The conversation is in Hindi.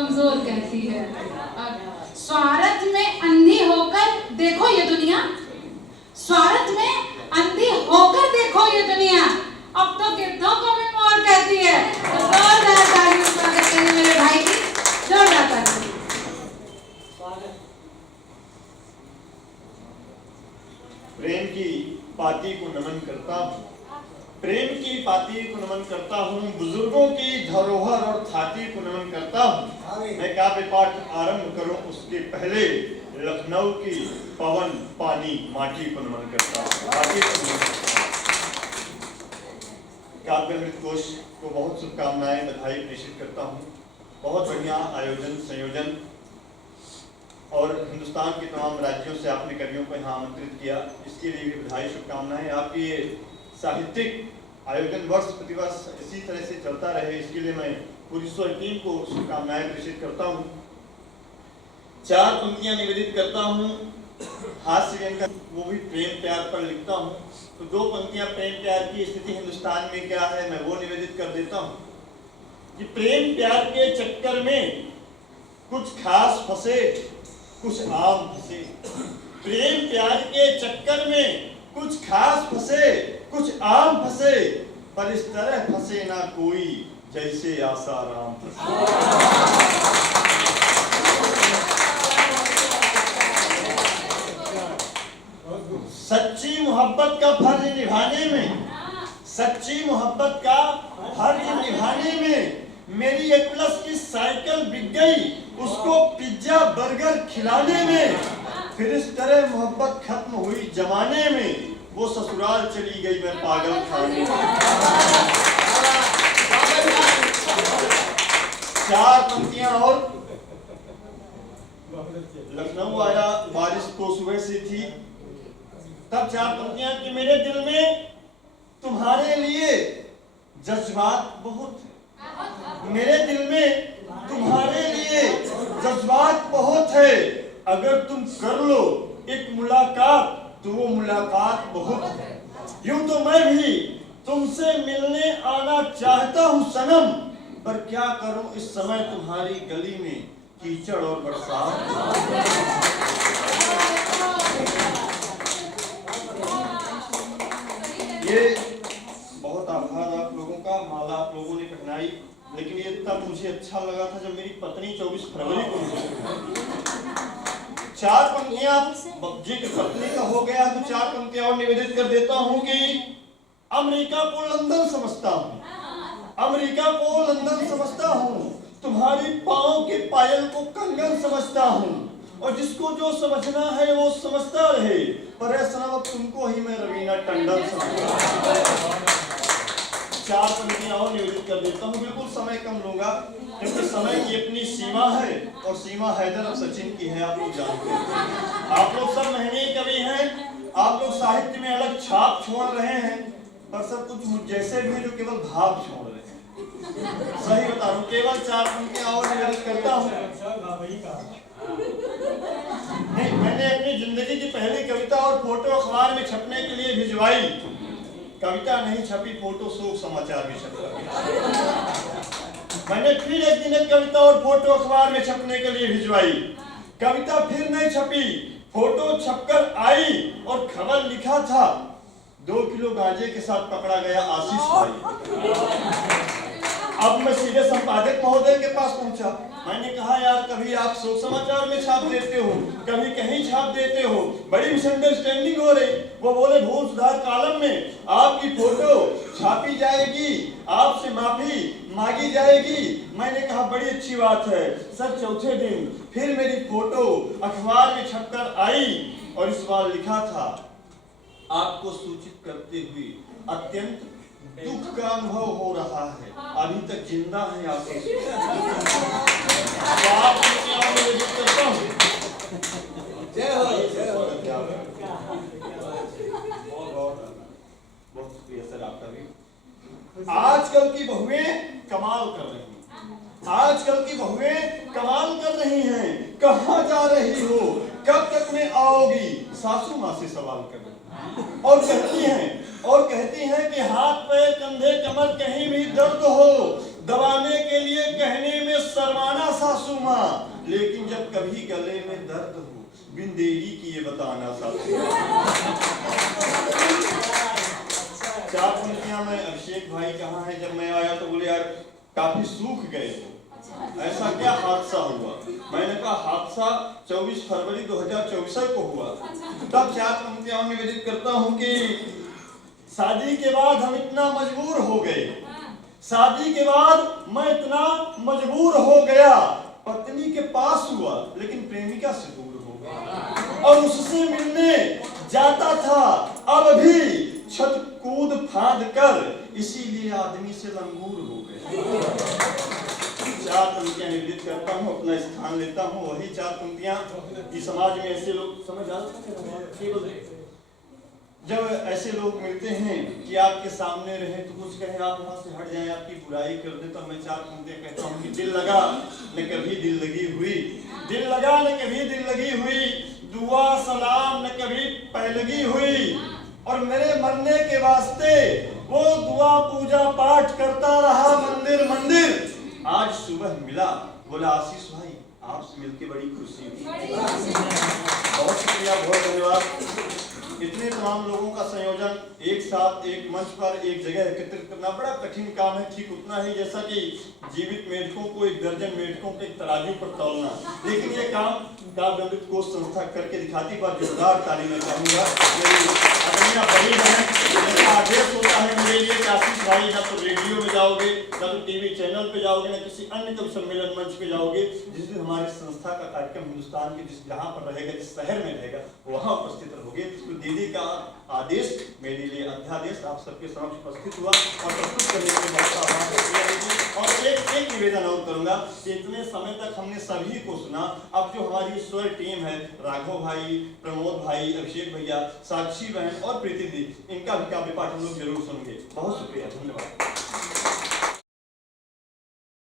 कमजोर कहती है। स्वार्थ में अंधी होकर देखो ये दुनिया, स्वार्थ में अंधी होकर देखो ये दुनिया, अब तो गिद्धों को भी मोर कहती है। तो जोरदार तालियों से स्वागत करें मेरे भाई की, जोरदार तालियों। प्रेम की पाती को नमन करता हूँ, प्रेम की पाती को नमन करता हूँ, बुजुर्गों की धरोहर और थाती को नमन करता हूँ। मैं काव्य पाठ आरंभ करूँ उसके पहले लखनऊ की पवन पानी माटी को नमन करता हूँ, माटी को नमन करता हूँ। काव्य अमृत कोश को बहुत शुभकामनाएं, बधाई प्रेषित करता हूँ। बहुत बढ़िया आयोजन संयोजन और हिंदुस्तान के तमाम राज्यों से आपने कवियों को यहाँ आमंत्रित किया, इसके लिए भी बधाई शुभकामनाएं। आपकी ये साहित्यिक आयोजन वर्ष प्रतिवर्ष इसी तरह से चलता रहे, इसके लिए मैं पूरी टीम को शुभकामनाएं प्रेषित करता हूँ। 4 पंक्तियां निवेदित करता हूँ, हास्य व्यंजन वो भी प्रेम प्यार पर लिखता हूँ। तो 2 पंक्तियां प्रेम प्यार की स्थिति हिंदुस्तान में क्या है मैं वो निवेदित कर देता हूँ कि प्रेम प्यार के चक्कर में कुछ खास फंसे कुछ आम फंसे, प्रेम प्यार के चक्कर में कुछ खास फंसे कुछ आम फंसे, पर इस तरह फंसे ना कोई जैसे आसाराम फंसे। सच्ची मोहब्बत का फर्ज निभाने में, सच्ची मोहब्बत का फर्ज निभाने में मेरी A+ की साइकिल बिक गई, उसको पिज्जा बर्गर खिलाने में। फिर इस तरह मोहब्बत खत्म हुई जमाने में, वो ससुराल चली गई मैं पागल खाने में। 4 पंक्तियां और लखनऊ आया, बारिश तो सुबह से थी, तब 4 पंक्तियां कि मेरे दिल में तुम्हारे लिए जज्बात बहुत, मेरे दिल में तुम्हारे लिए जज्बात बहुत है, अगर तुम कर लो एक मुलाकात तो वो मुलाकात बहुत है। यूं तो मैं भी तुमसे मिलने आना चाहता हूँ सनम, पर क्या करूं इस समय तुम्हारी गली में कीचड़ और बरसात। ये बहुत आभार आप लोगों का, माला आप लोगों ने पहनाई, लेकिन ये तब मुझे अच्छा लगा था जब मेरी पत्नी 24 फरवरी को मुझे 4 पंक्तियां जिक्र पत्नी का हो गया तो 4 पंक्तियां और निवेदित कर देता हूं कि अमेरिका को लंदन समझता हूं, अमेरिका को लंदन समझता हूं, तुम्हारी पांव के पायल को कंगन समझता हूं, और जिसको जो समझना है वो समझता रहे, पर ऐसा ना अब तुमको ही मैं रवीना टंडन समझता हूं। 4 पंक्तियां और निवेदित कर देता हूँ, बिल्कुल समय कम लूंगा क्योंकि समय की अपनी सीमा है, और सीमा हैदर और सचिन की है, आप लोग जानते हैं। आप लोग सब महंगे कवि हैं, आप लोग साहित्य में अलग छाप छोड़ रहे हैं, पर सब कुछ मुझ जैसे भी जो केवल भाव छोड़ रहे हैं। सही बता रहा हूँ, केवल 4 पंक्तियां और निवेदित करता हूँ। नहीं, मैंने अपनी जिंदगी की पहली कविता और फोटो अखबार में छपने के लिए भिजवाई, कविता नहीं छपी, फोटो शोक समाचार में छपा। मैंने फिर एक दिन एक कविता और फोटो अखबार में छपने के लिए भिजवाई, कविता फिर नहीं छपी, फोटो छपकर आई और खबर लिखा था 2 किलो गांजे के साथ पकड़ा गया आशीष भाई। अब मैं सीधे संपादक महोदय के पास पहुंचा, मैंने कहा यार कभी आप शोक समाचार में छाप देते हो, कभी कहीं छाप देते हो, बड़ी मिसअंडरस्टैंडिंग हो रही। वो बोले भूल सुधार कॉलम में आपकी फोटो छापी जाएगी, आपसे माफी मांगी जाएगी। मैंने कहा बड़ी अच्छी बात है सर। चौथे दिन फिर मेरी फोटो अखबार में छपकर आई और इस बार लिखा था, आपको सूचित करते हुए अत्यंत दुख का अनुभव हो रहा है, अभी तक जिंदा है आप। जय हो, जय हो। बहुत शुक्रिया सर आपका भी। आजकल की बहुएं कमाल कर रही हैं, आजकल की बहुएं कमाल कर रही हैं, कहाँ जा रही हो, कब तक में आओगी, सासू माँ से सवाल कर रही और कहती हैं कि हाथ पैर कंधे कमर कहीं भी दर्द हो दबाने के लिए कहने में शर्माना सासू माँ, लेकिन जब कभी गले में दर्द हो बिन देरी किए बताना सासू माँ। चार पंक्तियां में अभिषेक भाई कहाँ है? जब मैं आया तो बोले यार काफी सूख गए हो, ऐसा क्या हादसा हुआ? मैंने कहा हादसा 24 फरवरी 2024 को हुआ। तब चार पंक्तियां निवेदित करता हूँ कि शादी के बाद हम इतना मजबूर हो गए, शादी के बाद मैं इतना मजबूर हो गया, पत्नी के पास हुआ लेकिन प्रेमिका से दूर हो गया, और उससे मिलने जाता था अब भी छत कूद फांद कर, इसीलिए आदमी से लंगूर हो गया। चार पंक्तियां निवेदित करता हूँ, अपना स्थान लेता हूँ। वही चार पंक्तियां कि समाज में ऐसे लोग समझ आ जब ऐसे लोग मिलते हैं कि आपके सामने रहे तो कुछ कहे, आप वहां से हट जाएं, आपकी बुराई कर दे, तो मैं चार पंक्तियां कहता हूँ कि दिल लगा न कभी दिल लगी हुई, दिल लगा न कभी दिल लगी हुई, दुआ सलाम न कभी पैलगी हुई, और मेरे मरने के वास्ते वो दुआ पूजा पाठ करता रहा मंदिर मंदिर। आज सुबह मिला, बोला आशीष भाई आपसे मिलके बड़ी खुशी हुई। बहुत शुक्रिया, बहुत धन्यवाद। इतने तमाम लोगों का संयोजन एक साथ एक मंच पर एक जगह एकत्रित करना बड़ा कठिन काम है। ठीक उतना ही जैसा कि जीवित मेढकों को एक दर्जन मेढकों के तराजू पर तौलना, लेकिन ये काम काव्यामृत कोश संस्था करके दिखाती। पर जोरदार ताली मैं चाहूंगा। मेरी बड़ी बहन आदेश होता है मेरे लिए कि आशीष भाई ना तो रेडियो में जाओगे, ना तो टीवी चैनल पे जाओगे, ना किसी अन्य कवि सम्मेलन मंच पे जाओगे। जिस दिन हमारी संस्था का कार्यक्रम हिंदुस्तान के जिस जहाँ पर रहेगा, जिस शहर में रहेगा, वहाँ उपस्थित रहोगे। तो दीदी का आदेश मेरे लिए अध्यादेश आप सबके समक्ष उपस्थित हुआ और प्रस्तुत करने के बाद और एक निवेदन और करूंगा कि इतने समय तक हमने सभी को सुना, अब जो हमारी स्वर टीम है, राघव भाई, प्रमोद भाई, अभिषेक भैया, साक्षी बहन और प्रीति दी, इनका भी काव्य पाठ हम लोग जरूर सुनेंगे। बहुत शुक्रिया, धन्यवाद।